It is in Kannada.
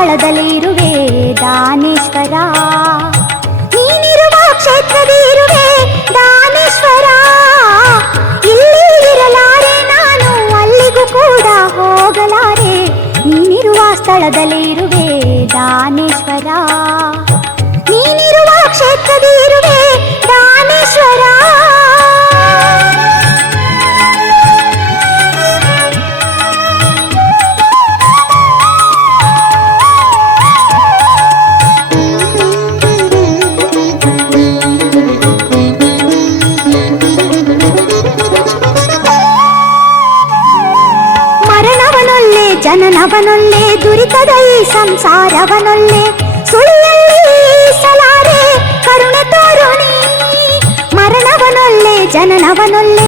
ಸ್ಥಳದಲ್ಲಿ ಇರುವೆ ದಾನೇಶ್ವರ, ನೀನಿರುವ ಕ್ಷೇತ್ರದಲ್ಲಿ ಇರುವೆ ದಾನೇಶ್ವರ. ಇಲ್ಲಿ ಇರಲಾರೆ ನಾನು ಅಲ್ಲಿಗೂ ಕೂಡ ಹೋಗಲಾರೆ, ನೀನಿರುವ ಸ್ಥಳದಲ್ಲಿ ಇರುವೆ ದಾನೇಶ್ವರ, ನೀನಿರುವ ಕ್ಷೇತ್ರದಲ್ಲಿ ಇರುವೆ ದಾನೇಶ್ವರ. ಮರಣವನೊಲ್ಲೆ ಜನನವನೊಲ್ಲೆ ದುರಿತದ ಈ ಸಂಸಾರವನೊಲ್ಲೆ, ಸುಳಿಯಲ್ಲಿ ಸಲಾರೆ ಕರುಣೆ ತೋರುಣಿ. ಮರಣವನೊಲ್ಲೆ ಜನನವನೊಲ್ಲೆ